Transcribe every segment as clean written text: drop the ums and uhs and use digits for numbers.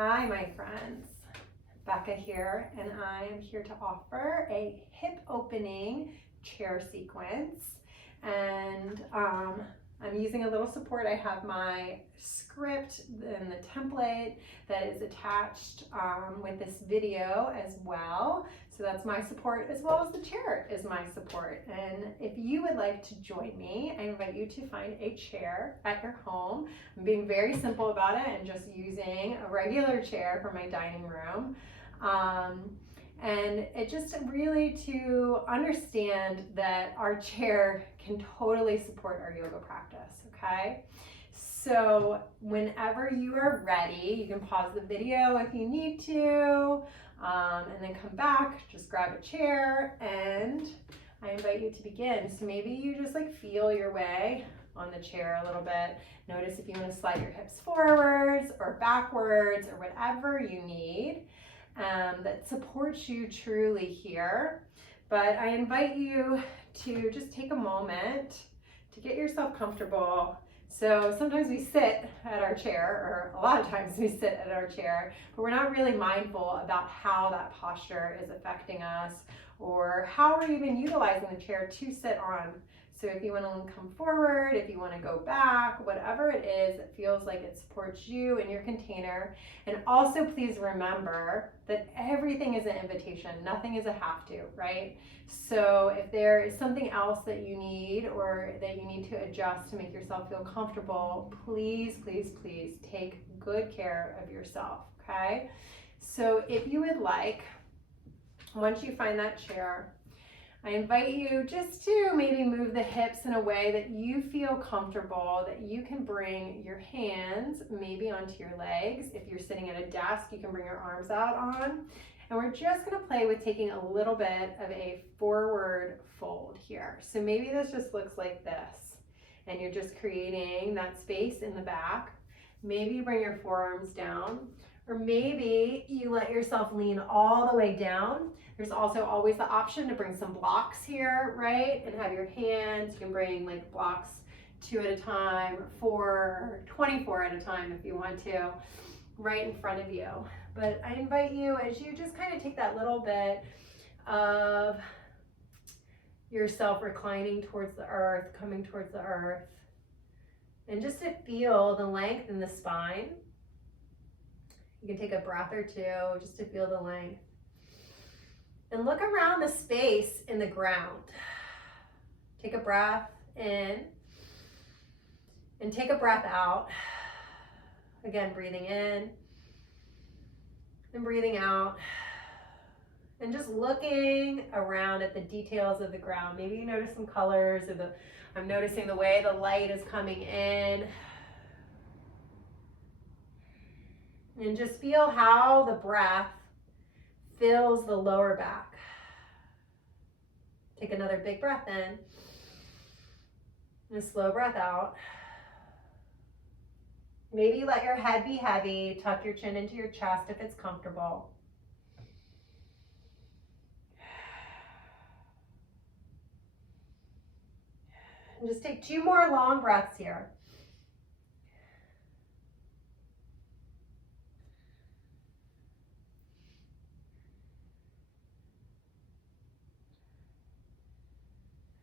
Hi, my friends. Becca here, and I am here to offer a hip opening chair sequence. And I'm using a little support. I have my script and the template that is attached with this video as well. So that's my support, as well as the chair is my support. And if you would like to join me, I invite you to find a chair at your home. I'm being very simple about it and just using a regular chair for my dining room. And it just really to understand that our chair can totally support our yoga practice, okay? So whenever you are ready, you can pause the video if you need to, and then come back, just grab a chair, and I invite you to begin. So maybe you just like feel your way on the chair a little bit. Notice if you want to slide your hips forwards or backwards or whatever you need. That supports you truly here. But I invite you to just take a moment to get yourself comfortable. So sometimes we sit at our chair, or a lot of times we sit at our chair, but we're not really mindful about how that posture is affecting us or how we're even utilizing the chair to sit on. So if you want to come forward, if you want to go back, whatever it is that feels like it supports you and your container. And also please remember that everything is an invitation. Nothing is a have to, right? So if there is something else that you need or that you need to adjust to make yourself feel comfortable, please, please, please take good care of yourself, okay? So if you would like, once you find that chair, I invite you just to maybe move the hips in a way that you feel comfortable, that you can bring your hands maybe onto your legs. If you're sitting at a desk, you can bring your arms out on. And we're just gonna play with taking a little bit of a forward fold here. So maybe this just looks like this, and you're just creating that space in the back. Maybe you bring your forearms down, or maybe you let yourself lean all the way down. There's also always the option to bring some blocks here, right? And have your hands, you can bring like blocks 2 at a time, 4, 24 at a time if you want to, right in front of you. But I invite you, as you just kind of take that little bit of yourself reclining towards the earth, coming towards the earth, and just to feel the length in the spine. You can take a breath or two just to feel the length. And look around the space in the ground. Take a breath in and take a breath out. Again, breathing in and breathing out. And just looking around at the details of the ground. Maybe you notice some colors, or I'm noticing the way the light is coming in. And just feel how the breath fills the lower back. Take another big breath in and a slow breath out. Maybe let your head be heavy. Tuck your chin into your chest if it's comfortable. And just take 2 more long breaths here.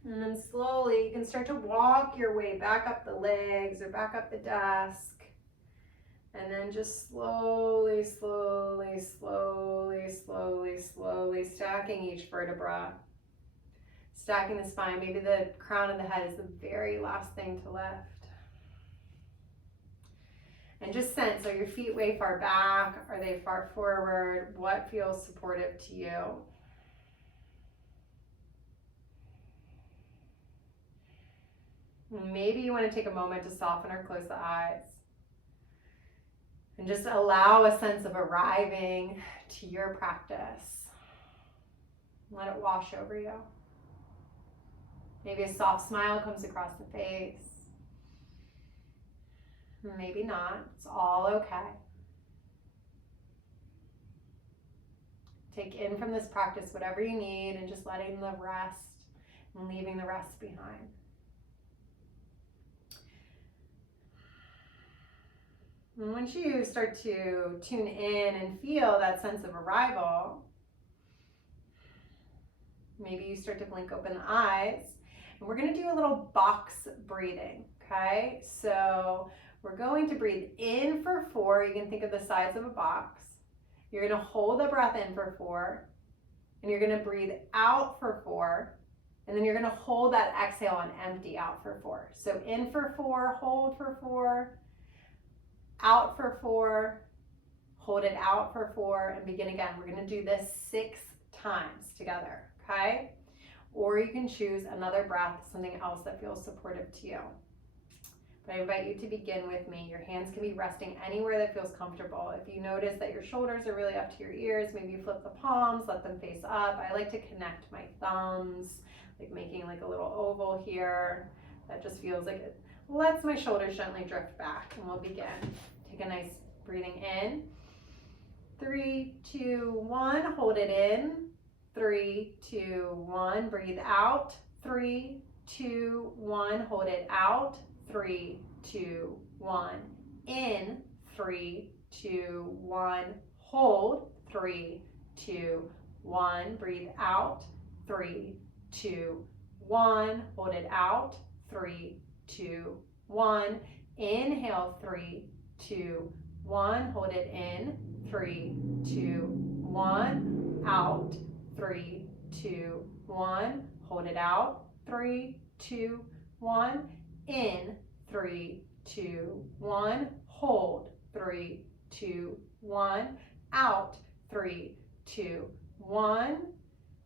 And then slowly you can start to walk your way back up the legs or back up the desk. And then just slowly, slowly, slowly, slowly, slowly stacking each vertebra. Stacking the spine. Maybe the crown of the head is the very last thing to lift. And just sense, are your feet way far back? Are they far forward? What feels supportive to you? Maybe you want to take a moment to soften or close the eyes. And just allow a sense of arriving to your practice. Let it wash over you. Maybe a soft smile comes across the face. Maybe not. It's all okay. Take in from this practice whatever you need and just letting the rest and leaving the rest behind. And once you start to tune in and feel that sense of arrival, maybe you start to blink open the eyes. And we're going to do a little box breathing, okay? So we're going to breathe in for 4. You can think of the size of a box. You're going to hold the breath in for 4. And you're going to breathe out for 4. And then you're going to hold that exhale and empty out for 4. So in for 4, hold for 4, out for 4, hold it out for 4, and begin again. We're going to do this 6 times together, okay? Or you can choose another breath, something else that feels supportive to you. But I invite you to begin with me. Your hands can be resting anywhere that feels comfortable. If you notice that your shoulders are really up to your ears, maybe you flip the palms, let them face up. I like to connect my thumbs, like making like a little oval here. That just feels like it lets my shoulders gently drift back. And we'll begin. Take a nice breathing in. 3, 2, 1. Hold it in. 3, 2, 1. Breathe out. 3, 2, 1. Hold it out. 3, 2, 1. In. 3, 2, 1. Hold. 3, 2, 1. Breathe out. 3, 2, 1. Hold it out. 3, 2, 1. Inhale. 3, 2, 1. Hold it in. 3, 2, 1. Out. 3, 2, 1. Hold it out. 3, 2, 1. In. 3, 2, 1. Hold. 3, 2, 1. Out. 3, 2, 1.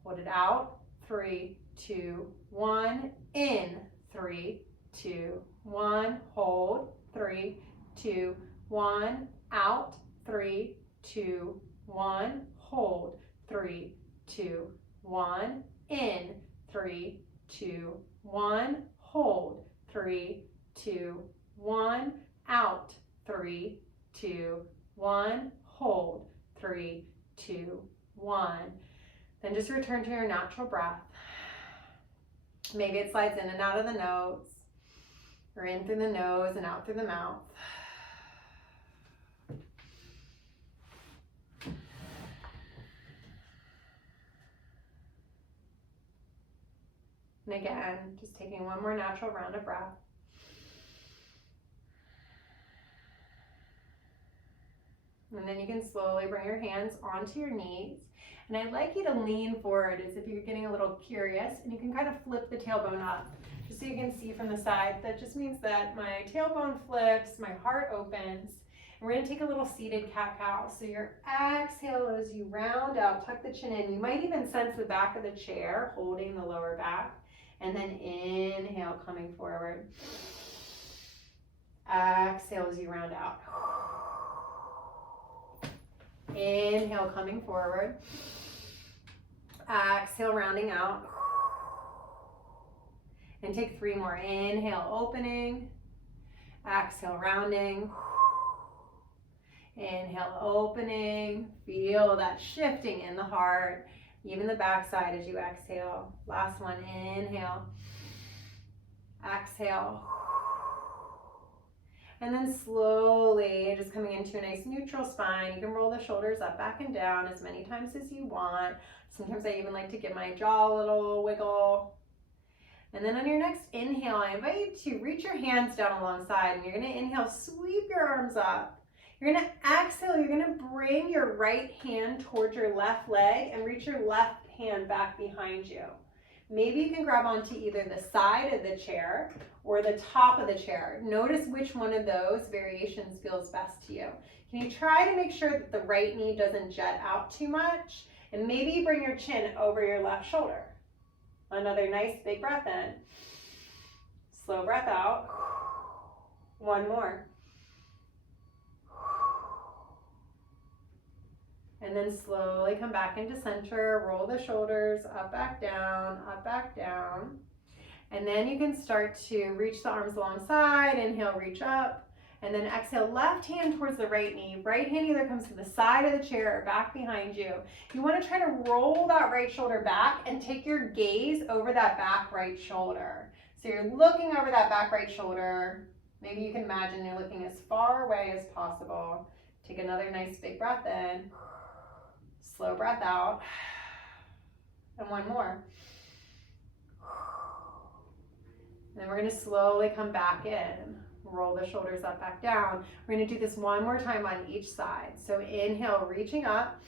Hold it out. 3, 2, 1. In. 3, 2, 1. Hold. 3, 2, 1. Out. 3, 2, 1. Hold. 3, 2, 1. In. 3, 2, 1. Hold. 3, 2, 1. Out. 3, 2, 1. Hold. 3, 2, 1. Then just return to your natural breath. Maybe it slides in and out of the nose, or in through the nose and out through the mouth. And again, just taking one more natural round of breath. And then you can slowly bring your hands onto your knees. And I'd like you to lean forward as if you're getting a little curious, and you can kind of flip the tailbone up just so you can see from the side. That just means that my tailbone flips, my heart opens. And we're going to take a little seated cat-cow. So your exhale as you round out, tuck the chin in. You might even sense the back of the chair holding the lower back. And then inhale, coming forward. Exhale as you round out. Inhale, coming forward. Exhale, rounding out. And take 3 more. Inhale, opening. Exhale, rounding. Inhale, opening. Feel that shifting in the heart, even the backside as you exhale. Last one, inhale. Exhale. And then slowly, just coming into a nice neutral spine. You can roll the shoulders up, back, and down as many times as you want. Sometimes I even like to give my jaw a little wiggle. And then on your next inhale, I invite you to reach your hands down alongside. And you're going to inhale, sweep your arms up. You're going to exhale, you're going to bring your right hand towards your left leg and reach your left hand back behind you. Maybe you can grab onto either the side of the chair or the top of the chair. Notice which one of those variations feels best to you. Can you try to make sure that the right knee doesn't jet out too much? And maybe you bring your chin over your left shoulder. Another nice big breath in. Slow breath out. One more. And then slowly come back into center, roll the shoulders, up, back, down, up, back, down. And then you can start to reach the arms alongside, inhale, reach up, and then exhale, left hand towards the right knee. Right hand either comes to the side of the chair or back behind you. You want to try to roll that right shoulder back and take your gaze over that back right shoulder. So you're looking over that back right shoulder, Maybe you can imagine you're looking as far away as possible. Take another nice big breath in. Slow breath out. And one more. And then we're going to slowly come back in. Roll the shoulders up, back down. We're going to do this one more time on each side. So inhale, reaching up.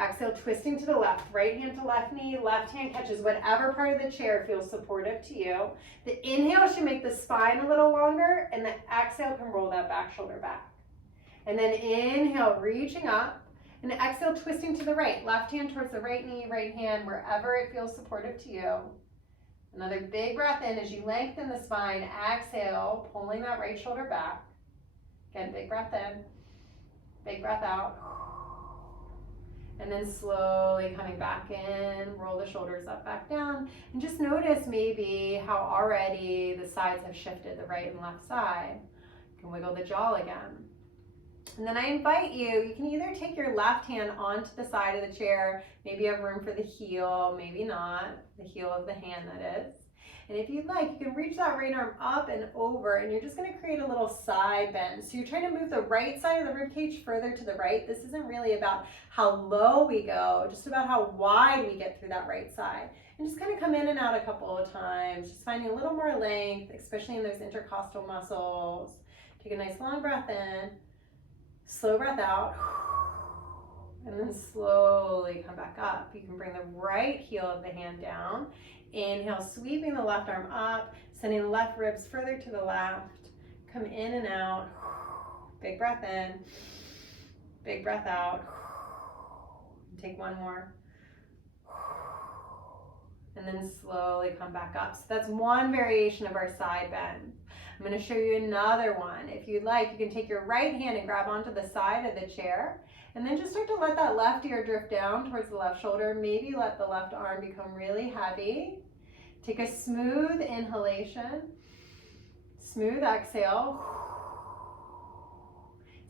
Exhale, twisting to the left. Right hand to left knee. Left hand catches whatever part of the chair feels supportive to you. The inhale should make the spine a little longer, and the exhale can roll that back shoulder back. And then inhale, reaching up. And exhale, twisting to the right. Left hand towards the right knee, right hand, wherever it feels supportive to you. Another big breath in as you lengthen the spine. Exhale, pulling that right shoulder back. Again, big breath in. Big breath out. And then slowly coming back in. Roll the shoulders up, back down. And just notice maybe how already the sides have shifted, the right and left side. You can wiggle the jaw again. And then I invite you can either take your left hand onto the side of the chair, maybe you have room for the heel, maybe not, the heel of the hand that is. And if you'd like, you can reach that right arm up and over, and you're just gonna create a little side bend. So you're trying to move the right side of the rib cage further to the right. This isn't really about how low we go, just about how wide we get through that right side. And just kind of come in and out a couple of times, just finding a little more length, especially in those intercostal muscles. Take a nice long breath in. Slow breath out, and then slowly come back up. You can bring the right heel of the hand down. Inhale, sweeping the left arm up, sending the left ribs further to the left. Come in and out. Big breath in, big breath out. Take one more. And then slowly come back up. So that's one variation of our side bend. I'm going to show you another one. If you'd like, you can take your right hand and grab onto the side of the chair, and then just start to let that left ear drift down towards the left shoulder. Maybe let the left arm become really heavy. Take a smooth inhalation, smooth exhale.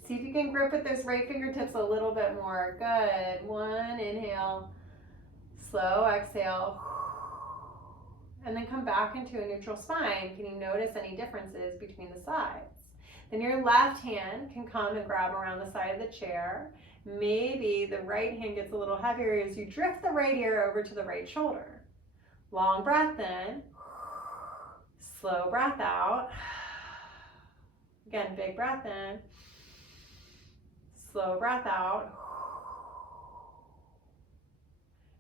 See if you can grip with those right fingertips a little bit more. Good. One, inhale, slow exhale. And then come back into a neutral spine. Can you notice any differences between the sides? Then your left hand can come and grab around the side of the chair. Maybe the right hand gets a little heavier as you drift the right ear over to the right shoulder. Long breath in, slow breath out. Again, big breath in, slow breath out.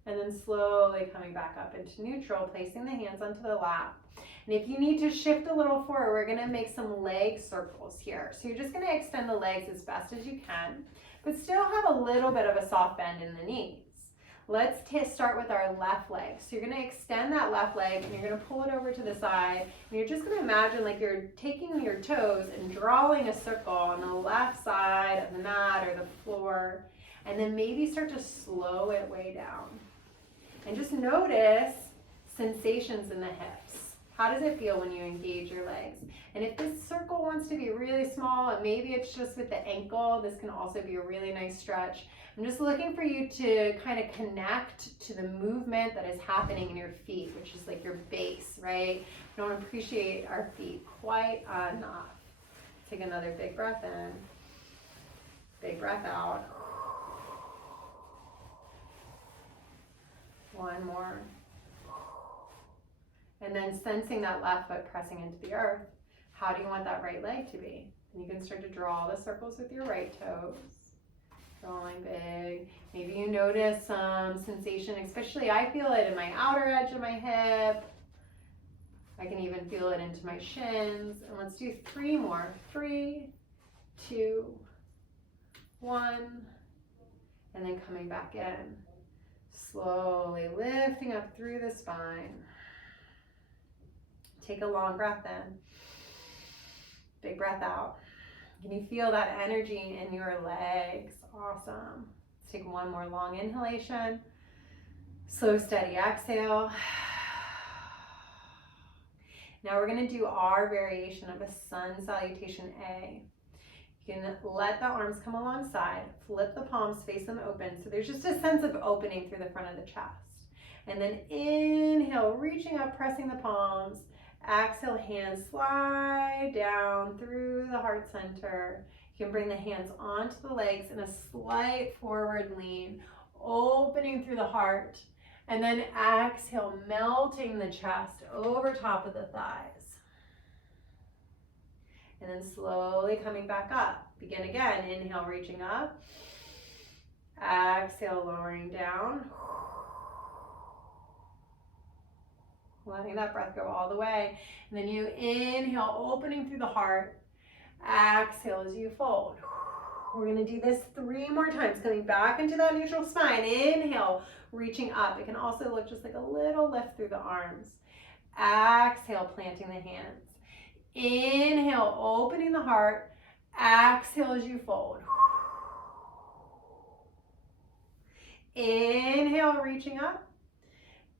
And then slowly coming back up into neutral, placing the hands onto the lap. And if you need to shift a little forward, we're gonna make some leg circles here. So you're just gonna extend the legs as best as you can, but still have a little bit of a soft bend in the knees. Let's start with our left leg. So you're gonna extend that left leg and you're gonna pull it over to the side. And you're just gonna imagine like you're taking your toes and drawing a circle on the left side of the mat or the floor. And then maybe start to slow it way down. And just notice sensations in the hips. How does it feel when you engage your legs? And if this circle wants to be really small, and maybe it's just with the ankle, this can also be a really nice stretch. I'm just looking for you to kind of connect to the movement that is happening in your feet, which is like your base, right? We don't appreciate our feet quite enough. Take another big breath in, big breath out. One more. And then sensing that left foot pressing into the earth. How do you want that right leg to be? And you can start to draw the circles with your right toes. Drawing big. Maybe you notice some sensation, especially I feel it in my outer edge of my hip. I can even feel it into my shins. And let's do 3 more. 3, 2, 1. And then coming back in. Slowly lifting up through the spine. Take a long breath in. Big breath out. Can you feel that energy in your legs? Awesome. Let's take one more long inhalation. Slow, steady exhale. Now we're going to do our variation of a sun salutation A. You can let the arms come alongside, flip the palms, face them open. So there's just a sense of opening through the front of the chest. And then inhale, reaching up, pressing the palms. Exhale, hands slide down through the heart center. You can bring the hands onto the legs in a slight forward lean, opening through the heart. And then exhale, melting the chest over top of the thighs. And then slowly coming back up. Begin again. Inhale, reaching up. Exhale, lowering down. Letting that breath go all the way. And then you inhale, opening through the heart. Exhale as you fold. We're going to do this 3 more times, coming back into that neutral spine. Inhale, reaching up. It can also look just like a little lift through the arms. Exhale, planting the hands. Inhale, opening the heart. Exhale as you fold. Inhale, reaching up.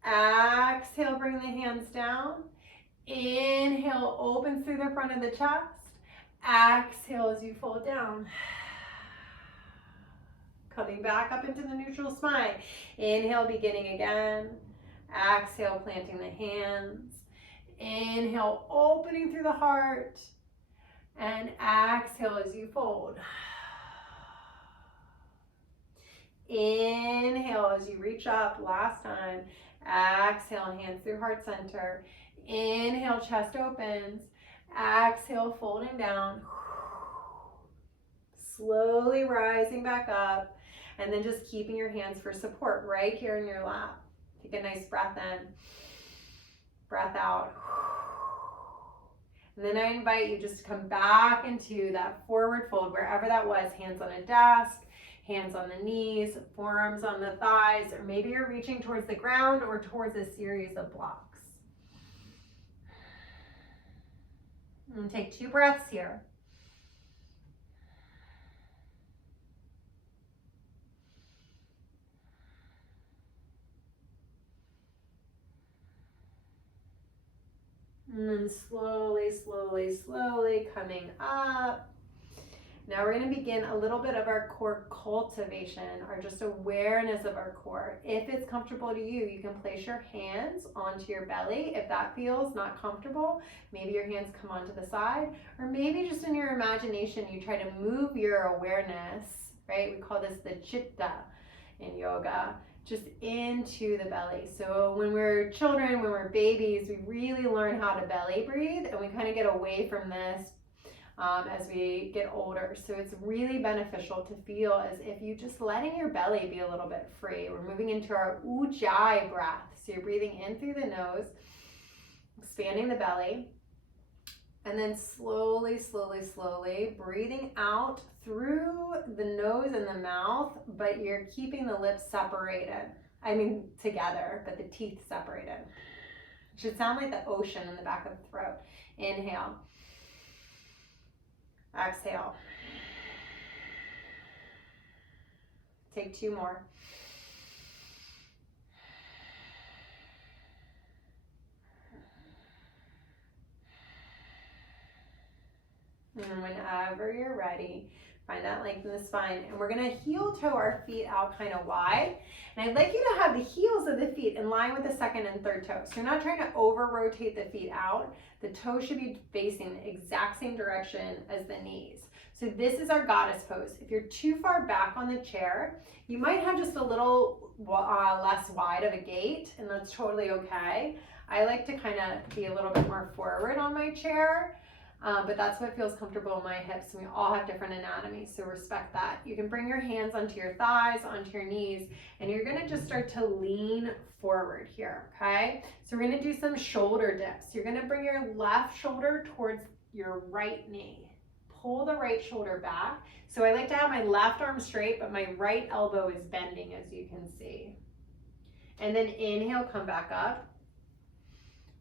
Exhale, bring the hands down. Inhale, open through the front of the chest. Exhale as you fold down. Coming back up into the neutral spine. Inhale, beginning again. Exhale, planting the hands. Inhale, opening through the heart. And exhale as you fold. Inhale as you reach up, last time. Exhale, hands through heart center. Inhale, chest opens. Exhale, folding down. Slowly rising back up. And then just keeping your hands for support right here in your lap. Take a nice breath in. Breath out. And then I invite you just to come back into that forward fold, wherever that was. Hands on a desk, hands on the knees, forearms on the thighs, or maybe you're reaching towards the ground or towards a series of blocks. And take 2 breaths here. And then slowly, slowly, slowly coming up. Now we're going to begin a little bit of our core cultivation, or just awareness of our core. If it's comfortable to you, you can place your hands onto your belly. If that feels not comfortable, maybe your hands come onto the side, or maybe just in your imagination, you try to move your awareness, right? We call this the chitta in yoga, just into the belly. So when we're children, when we're babies, we really learn how to belly breathe, and we kind of get away from this as we get older. So it's really beneficial to feel as if you just letting your belly be a little bit free. We're moving into our ujjayi breath. So you're breathing in through the nose, expanding the belly, and then slowly, slowly, slowly breathing out through the nose and the mouth, but you're keeping the lips separated. Together, but the teeth separated. It should sound like the ocean in the back of the throat. Inhale. Exhale. Take 2 more. And whenever you're ready, find that length in the spine. And we're going to heel toe our feet out kind of wide. And I'd like you to have the heels of the feet in line with the second and third toes. So you're not trying to over rotate the feet out. The toes should be facing the exact same direction as the knees. So this is our goddess pose. If you're too far back on the chair, you might have just a little less wide of a gait, and that's totally okay. I like to kind of be a little bit more forward on my chair. But that's what feels comfortable in my hips, and we all have different anatomies, so respect that. You can bring your hands onto your thighs, onto your knees, and you're gonna just start to lean forward here, okay? So we're gonna do some shoulder dips. You're gonna bring your left shoulder towards your right knee. Pull the right shoulder back. So I like to have my left arm straight, but my right elbow is bending, as you can see. And then inhale, come back up.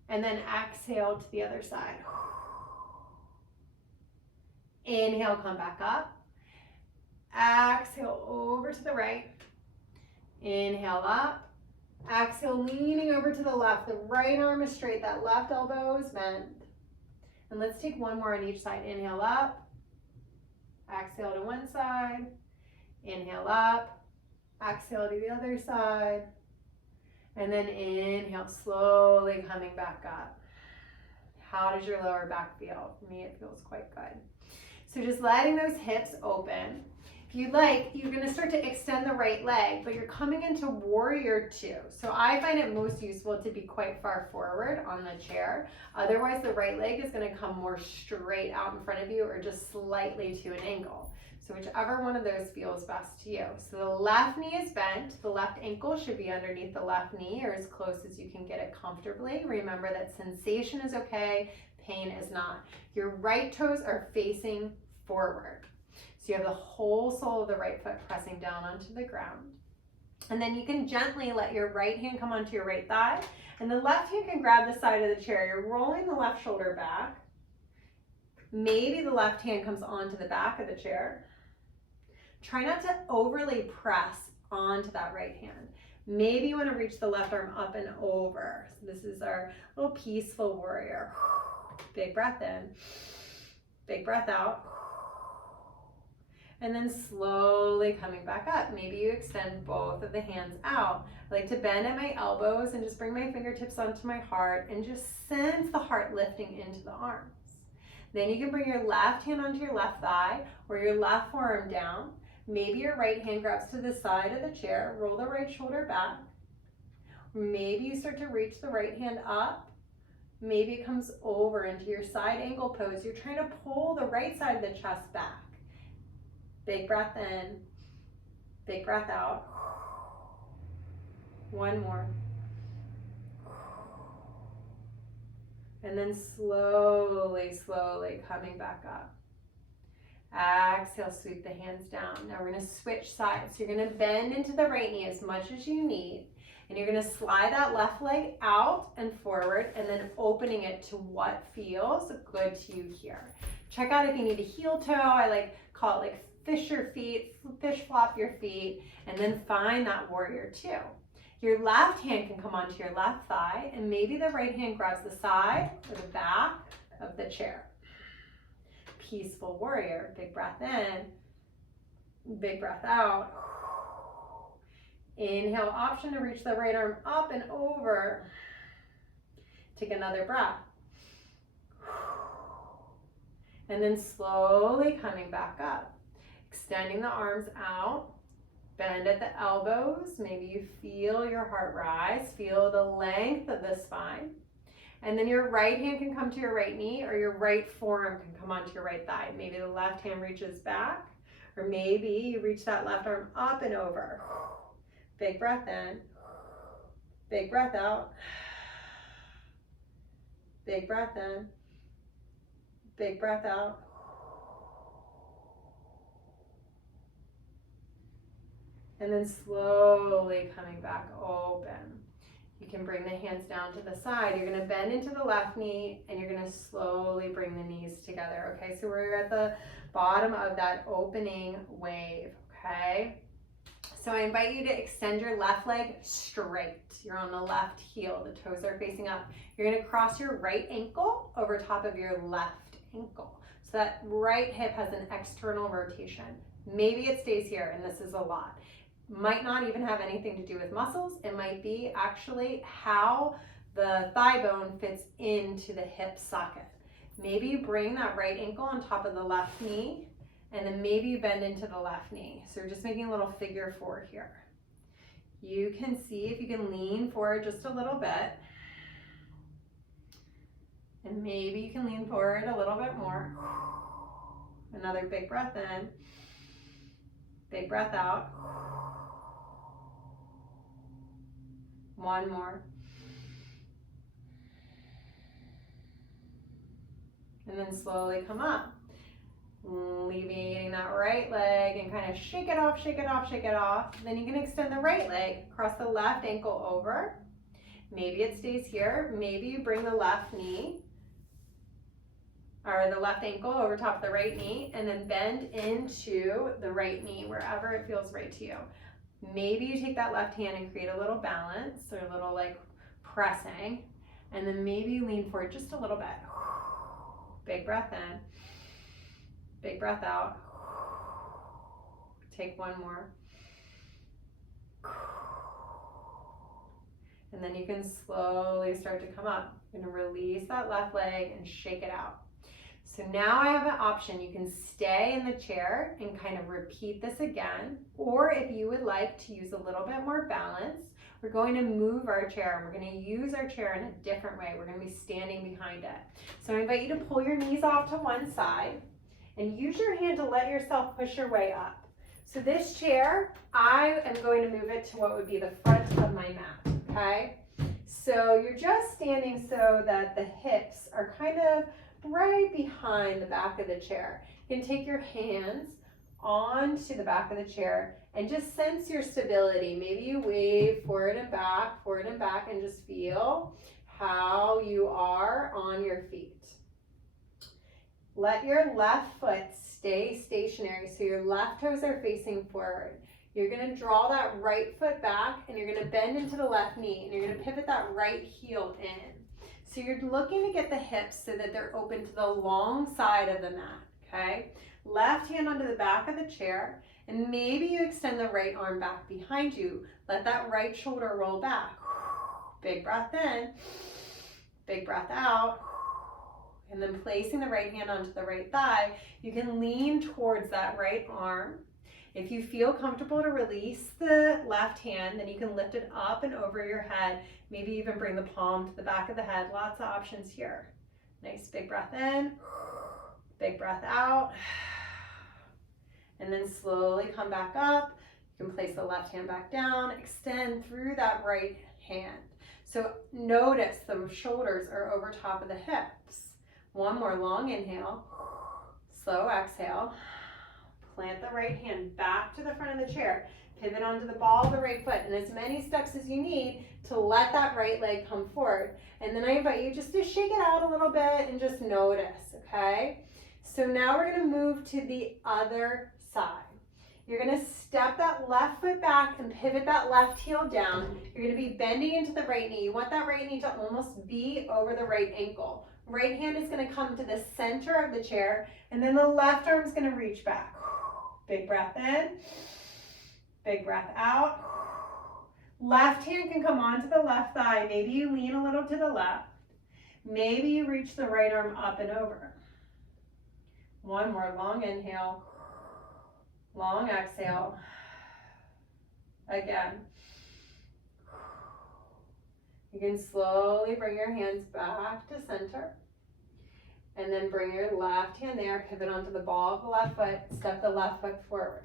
And then exhale to the other side. Inhale, come back up. Exhale, over to the right. Inhale, up. Exhale, leaning over to the left. The right arm is straight. That left elbow is bent. And let's take 1 more on each side. Inhale, up. Exhale to one side. Inhale, up. Exhale to the other side. And then inhale, slowly coming back up. How does your lower back feel? For me, it feels quite good. So just letting those hips open. If you like, you're gonna start to extend the right leg, but you're coming into warrior two. So I find it most useful to be quite far forward on the chair. Otherwise, the right leg is gonna come more straight out in front of you or just slightly to an angle. So whichever one of those feels best to you. So the left knee is bent, the left ankle should be underneath the left knee or as close as you can get it comfortably. Remember that sensation is okay, pain is not. Your right toes are facing forward. So you have the whole sole of the right foot pressing down onto the ground. And then you can gently let your right hand come onto your right thigh, and the left hand can grab the side of the chair. You're rolling the left shoulder back. Maybe the left hand comes onto the back of the chair. Try not to overly press onto that right hand. Maybe you want to reach the left arm up and over. So this is our little peaceful warrior. Big breath in, big breath out. And then slowly coming back up. Maybe you extend both of the hands out. I like to bend at my elbows and just bring my fingertips onto my heart and just sense the heart lifting into the arms. Then you can bring your left hand onto your left thigh or your left forearm down. Maybe your right hand grabs to the side of the chair. Roll the right shoulder back. Maybe you start to reach the right hand up. Maybe it comes over into your side angle pose. You're trying to pull the right side of the chest back. Big breath in, big breath out. One more. And then slowly, slowly coming back up. Exhale, sweep the hands down. Now we're gonna switch sides. So you're gonna bend into the right knee as much as you need. And you're gonna slide that left leg out and forward and then opening it to what feels good to you here. Check out if you need a heel toe. I call it fish your feet, fish flop your feet, and then find that warrior two. Your left hand can come onto your left thigh, and maybe the right hand grabs the side or the back of the chair. Peaceful warrior. Big breath in, big breath out. Inhale, option to reach the right arm up and over. Take another breath. And then slowly coming back up. Extending the arms out, bend at the elbows. Maybe you feel your heart rise, feel the length of the spine. And then your right hand can come to your right knee or your right forearm can come onto your right thigh. Maybe the left hand reaches back or maybe you reach that left arm up and over. Big breath in, big breath out. Big breath in, big breath out. And then slowly coming back open. You can bring the hands down to the side. You're gonna bend into the left knee and you're gonna slowly bring the knees together, okay? So we're at the bottom of that opening wave, okay? So I invite you to extend your left leg straight. You're on the left heel, the toes are facing up. You're gonna cross your right ankle over top of your left ankle. So that right hip has an external rotation. Maybe it stays here, and this is a lot. Might not even have anything to do with muscles. It might be actually how the thigh bone fits into the hip socket. Maybe you bring that right ankle on top of the left knee, and then maybe you bend into the left knee. So you're just making a little figure four here. You can see if you can lean forward just a little bit. And maybe you can lean forward a little bit more. Another big breath in, big breath out. One more. And then slowly come up. Alleviating that right leg and kind of shake it off, shake it off, shake it off. Then you can extend the right leg, cross the left ankle over. Maybe it stays here. Maybe you bring the left knee or the left ankle over top of the right knee and then bend into the right knee wherever it feels right to you. Maybe you take that left hand and create a little balance or a little pressing, and then maybe you lean forward just a little bit. Big breath in, big breath out. Take one more. And then you can slowly start to come up. You're gonna release that left leg and shake it out. So now I have an option. You can stay in the chair and kind of repeat this again, or if you would like to use a little bit more balance, we're going to move our chair. We're going to use our chair in a different way. We're going to be standing behind it. So I invite you to pull your knees off to one side and use your hand to let yourself push your way up. So this chair, I am going to move it to what would be the front of my mat, okay? So you're just standing so that the hips are kind of right behind the back of the chair. You can take your hands onto the back of the chair and just sense your stability. Maybe you wave forward and back, and just feel how you are on your feet. Let your left foot stay stationary, so your left toes are facing forward. You're going to draw that right foot back, and you're going to bend into the left knee, and you're going to pivot that right heel in. So you're looking to get the hips so that they're open to the long side of the mat, okay? Left hand onto the back of the chair, and maybe you extend the right arm back behind you. Let that right shoulder roll back. Big breath in, big breath out, and then placing the right hand onto the right thigh, you can lean towards that right arm. If you feel comfortable to release the left hand, then you can lift it up and over your head. Maybe even bring the palm to the back of the head. Lots of options here. Nice big breath in, big breath out, and then slowly come back up. You can place the left hand back down, extend through that right hand. So notice the shoulders are over top of the hips. One more long inhale, slow exhale. Plant the right hand back to the front of the chair. Pivot onto the ball of the right foot, and as many steps as you need to let that right leg come forward. And then I invite you just to shake it out a little bit and just notice, okay? So now we're gonna move to the other side. You're gonna step that left foot back and pivot that left heel down. You're gonna be bending into the right knee. You want that right knee to almost be over the right ankle. Right hand is gonna come to the center of the chair, and then the left arm is gonna reach back. Big breath in, big breath out. Left hand can come onto the left thigh. Maybe you lean a little to the left. Maybe you reach the right arm up and over. One more long inhale, long exhale. Again. You can slowly bring your hands back to center. And then bring your left hand there, pivot onto the ball of the left foot, step the left foot forward.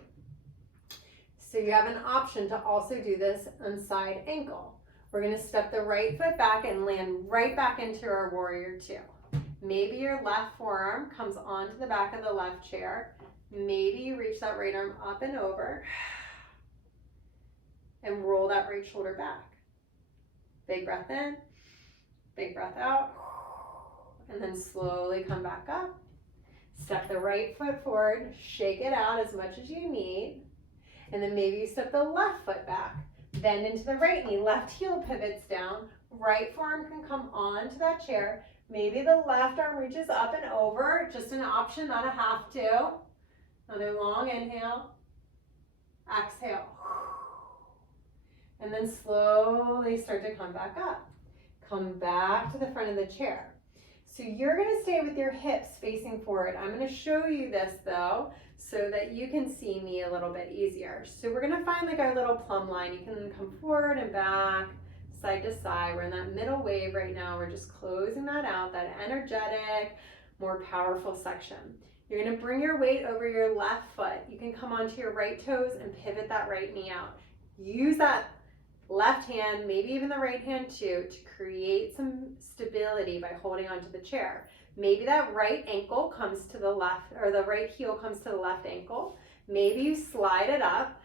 So you have an option to also do this on side ankle. We're gonna step the right foot back and land right back into our warrior two. Maybe your left forearm comes onto the back of the left chair. Maybe you reach that right arm up and over and roll that right shoulder back. Big breath in, big breath out. And then slowly come back up. Step the right foot forward, shake it out as much as you need. And then maybe you step the left foot back, bend into the right knee, left heel pivots down, right forearm can come onto that chair. Maybe the left arm reaches up and over, just an option, not a have to. Another long inhale, exhale. And then slowly start to come back up. Come back to the front of the chair. So you're gonna stay with your hips facing forward. I'm gonna show you this though, so that you can see me a little bit easier. So we're gonna find like our little plumb line. You can come forward and back, side to side. We're in that middle wave right now. We're just closing that out, that energetic, more powerful section. You're gonna bring your weight over your left foot. You can come onto your right toes and pivot that right knee out. Use that left hand, maybe even the right hand too, to create some stability by holding onto the chair. Maybe that right ankle comes to the left, or the right heel comes to the left ankle. Maybe you slide it up,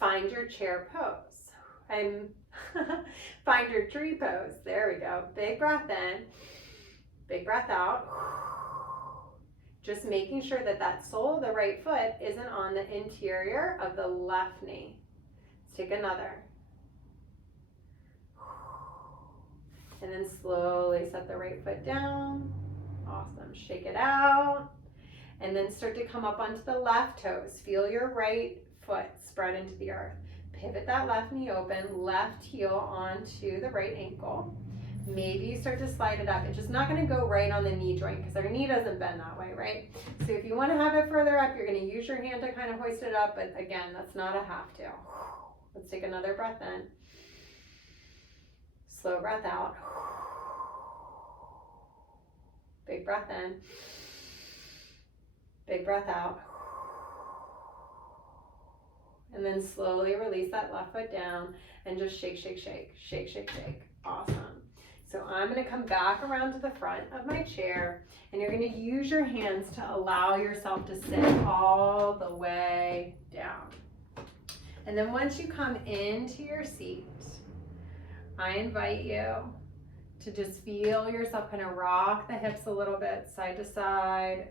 find your chair pose. Find your tree pose. There we go. Big breath in, big breath out. Just making sure that that sole of the right foot isn't on the interior of the left knee. Let's take another. And then slowly set the right foot down. Awesome. Shake it out. And then start to come up onto the left toes. Feel your right foot spread into the earth. pivot that left knee open, left heel onto the right ankle. Maybe you start to slide it up. It's just not going to go right on the knee joint because our knee doesn't bend that way, right? So if you want to have it further up, you're going to use your hand to kind of hoist it up, but again, that's not a have to. Let's take another breath in. Slow breath out. Big breath in. Big breath out. And then slowly release that left foot down and just shake, shake, shake, shake, shake, shake. Awesome. So I'm going to come back around to the front of my chair, and you're going to use your hands to allow yourself to sit all the way down. And then once you come into your seat, I invite you to just feel yourself kind of rock the hips a little bit, side to side,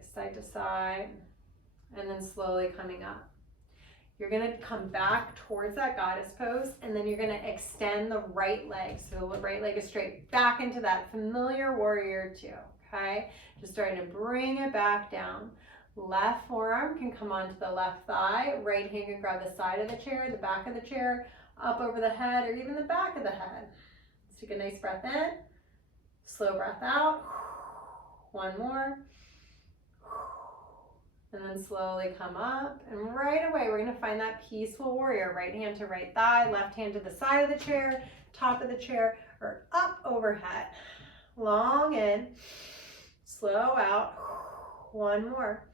and then slowly coming up. You're going to come back towards that goddess pose, and then you're going to extend the right leg. So the right leg is straight back into that familiar warrior two, okay? Just starting to bring it back down. Left forearm can come onto the left thigh. Right hand can grab the side of the chair, the back of the chair, up over the head, or even the back of the head. Let's take a nice breath in. Slow breath out. One more. And then slowly come up, and right away we're going to find that peaceful warrior. Right hand to right thigh, left hand to the side of the chair, top of the chair, or up overhead. Long in, slow out. One more.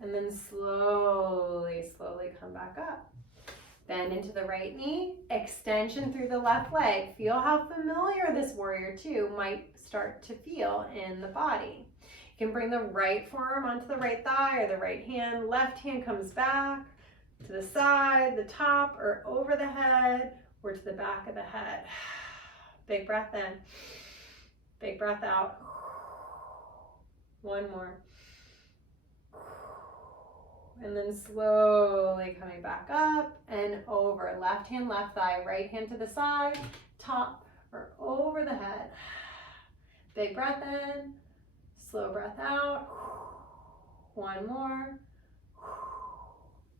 And then slowly come back up. Bend into the right knee, extension through the left leg. Feel how familiar this warrior two might start to feel in the body. You can bring the right forearm onto the right thigh or the right hand. Left hand comes back to the side, the top, or over the head, or to the back of the head. Big breath in. Big breath out. One more. And then slowly coming back up and over. Left hand, left thigh, right hand to the side, top, or over the head. Big breath in. Slow breath out. One more.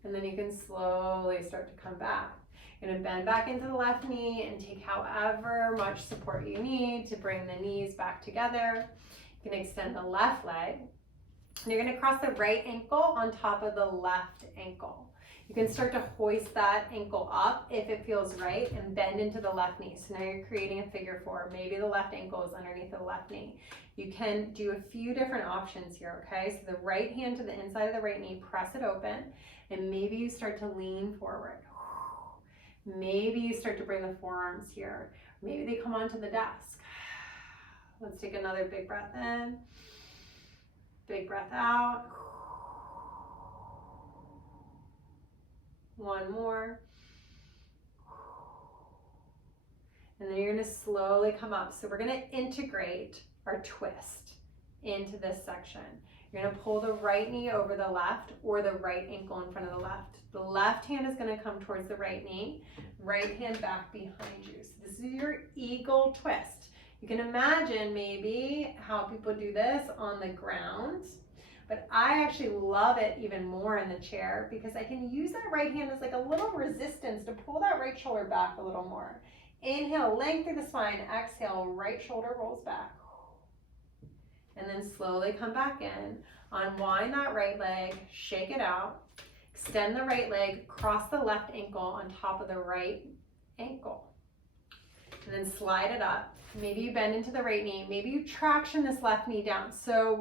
And then you can slowly start to come back. You're going to bend back into the left knee and take however much support you need to bring the knees back together. You can extend the left leg. And you're going to cross the right ankle on top of the left ankle. You can start to hoist that ankle up if it feels right and bend into the left knee. So now you're creating a figure four. Maybe the left ankle is underneath the left knee. You can do a few different options here, okay? So the right hand to the inside of the right knee, press it open, and maybe you start to lean forward. Maybe you start to bring the forearms here. Maybe they come onto the desk. Let's take another big breath in. Big breath out. One more. And then you're going to slowly come up. So we're going to integrate our twist into this section. You're going to pull the right knee over the left or the right ankle in front of the left. The left hand is going to come towards the right knee, right hand back behind you. So this is your eagle twist. You can imagine maybe how people do this on the ground, but I actually love it even more in the chair because I can use that right hand as like a little resistance to pull that right shoulder back a little more. Inhale, length through the spine. Exhale, right shoulder rolls back. And then slowly come back in. Unwind that right leg, shake it out. Extend the right leg, cross the left ankle on top of the right ankle. And then slide it up. Maybe you bend into the right knee. Maybe you traction this left knee down. So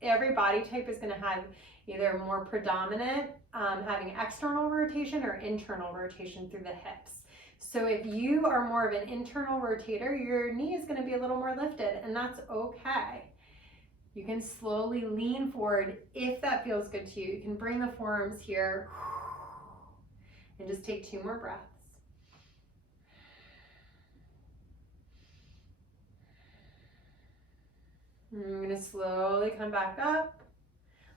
every body type is going to have either more predominant, having external rotation or internal rotation through the hips. So if you are more of an internal rotator, your knee is going to be a little more lifted, and that's okay. You can slowly lean forward if that feels good to you. You can bring the forearms here and just take 2 more breaths. And you're going to slowly come back up.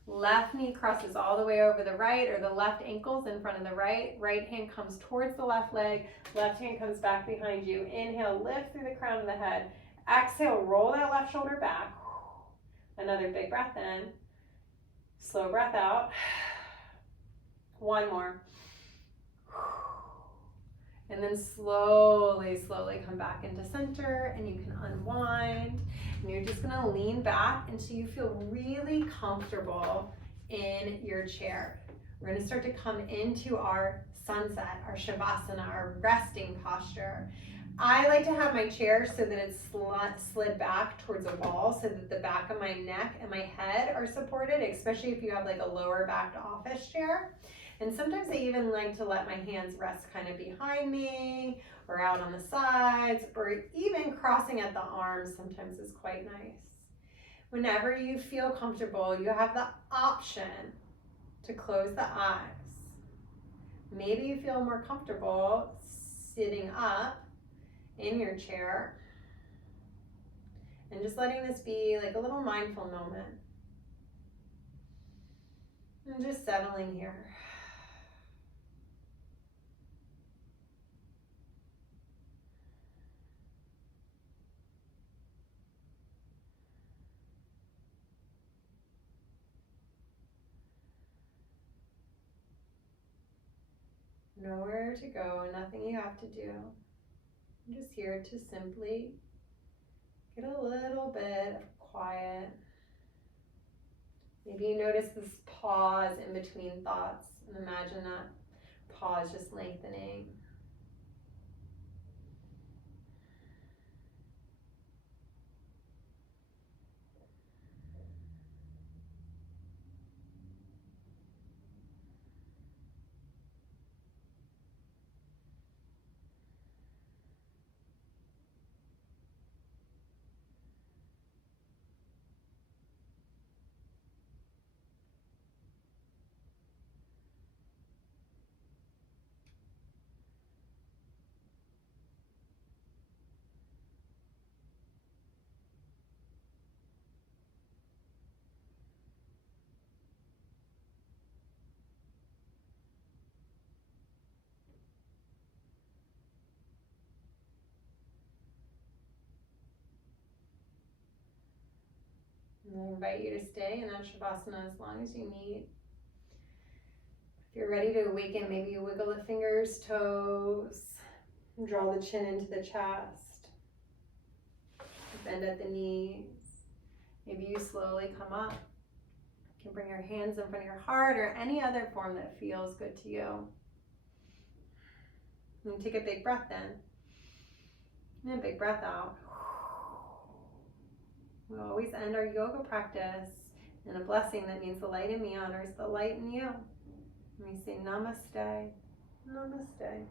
Left knee crosses all the way over the right, or the left ankle's in front of the right. Right hand comes towards the left leg. Left hand comes back behind you. Inhale, lift through the crown of the head. Exhale, roll that left shoulder back. Another big breath in. Slow breath out. One more. And then slowly, slowly come back into center, and you can unwind. And you're just gonna lean back until you feel really comfortable in your chair. We're gonna start to come into our sunset, our shavasana, our resting posture. I like to have my chair so that it's slid back towards a wall so that the back of my neck and my head are supported, especially if you have like a lower backed office chair. And sometimes I even like to let my hands rest kind of behind me or out on the sides, or even crossing at the arms sometimes is quite nice. Whenever you feel comfortable, you have the option to close the eyes. Maybe you feel more comfortable sitting up in your chair and just letting this be like a little mindful moment. And just settling here. Nowhere to go, nothing you have to do. I'm just here to simply get a little bit of quiet. Maybe you notice this pause in between thoughts, and imagine that pause just lengthening. And I invite you to stay in that shavasana as long as you need. If you're ready to awaken, maybe you wiggle the fingers, toes, draw the chin into the chest, bend at the knees. Maybe you slowly come up. You can bring your hands in front of your heart or any other form that feels good to you. And take a big breath in, and a big breath out. We always end our yoga practice in a blessing that means the light in me honors the light in you. And we say namaste, namaste.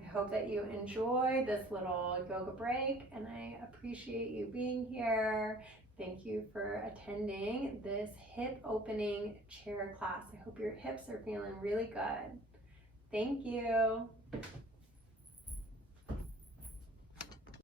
I hope that you enjoyed this little yoga break, and I appreciate you being here. Thank you for attending this hip opening chair class. I hope your hips are feeling really good. Thank you.